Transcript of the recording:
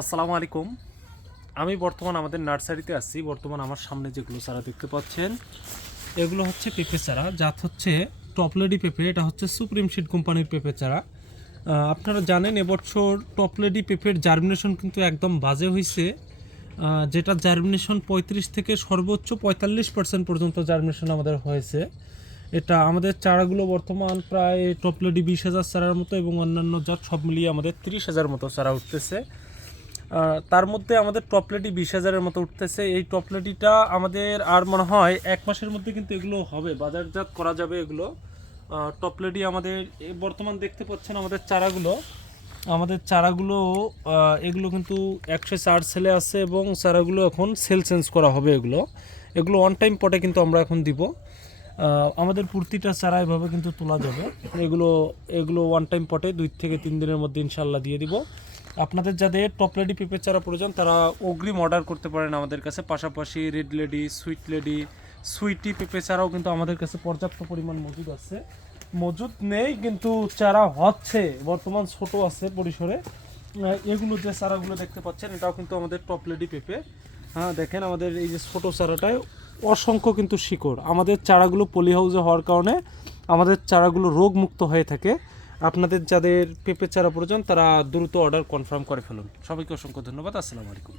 আসসালামু আলাইকুম। আমি বর্তমান আমাদের নার্সারিতে আছি। বর্তমান আমার সামনে যেগুলো চারা দেখতে পাচ্ছেন এগুলো হচ্ছে পেঁপে চারা, জাত হচ্ছে টপলেডি পেঁপে। এটা হচ্ছে সুপ্রিম সিড কোম্পানির পেঁপে চারা। আপনারা জানেন এবছর টপলেডি পেঁপের জার্মিনেশন কিন্তু একদম বাজে হয়েছে, যেটা জার্মিনেশন 35 থেকে সর্বোচ্চ 45% পর্যন্ত জার্মিনেশন আমাদের হয়েছে। এটা আমাদের চারাগুলো বর্তমান প্রায় টপলেডি 20,000 চারার মতো এবং অন্যান্য জাত সব মিলিয়ে আমাদের 30,000 মতো চারা উঠতেছে। তার মধ্যে আমাদের টপলেটি 20,000-এর মতো উঠতেছে। এই টপলেটিটা আমাদের আর মনে হয় 1 মাসের মধ্যে কিন্তু এগুলো হবে, বাজারজাত করা যাবে এগুলো। টপলেটি আমাদের বর্তমান দেখতে পাচ্ছেন আমাদের চারাগুলো এগুলো কিন্তু 104 সেলে আছে এবং চারাগুলো এখন সেল চেঞ্জ করা হবে। এগুলো অন টাইম পটে কিন্তু আমরা এখন দিব। আমাদের প্রতিটা চারা এভাবে কিন্তু তোলা যাবে। এগুলো এগুলো ওয়ান টাইম পটে 2 থেকে 3 দিনের মধ্যে ইনশাল্লাহ দিয়ে দিব। আপনাদের যাদের টপলেডি পেঁপে চারা প্রয়োজন তারা অগ্রিম অর্ডার করতে পারেন আমাদের কাছে। পাশাপাশি রেড লেডি, সুইটি পেঁপে চারাও কিন্তু আমাদের কাছে পর্যাপ্ত পরিমাণ মজুদ নেই, কিন্তু চারা হচ্ছে বর্তমান, ছোট আছে পরিসরে। এগুলো যে চারাগুলো দেখতে পাচ্ছেন এটাও কিন্তু আমাদের টপলেডি পেঁপে। হ্যাঁ, দেখেন আমাদের এই যে ছোট চারাটায় অসংখ্য কিন্তু শিকড়। আমাদের চারাগুলো পলি হাউসে হওয়ার কারণে আমাদের চারাগুলো রোগমুক্ত হয়ে থাকে। আপনাদের যাদের পেঁপে চারা প্রয়োজন তারা দ্রুত অর্ডার কনফার্ম করে ফেলুন। সবাইকে অসংখ্য ধন্যবাদ। আসসালামু আলাইকুম।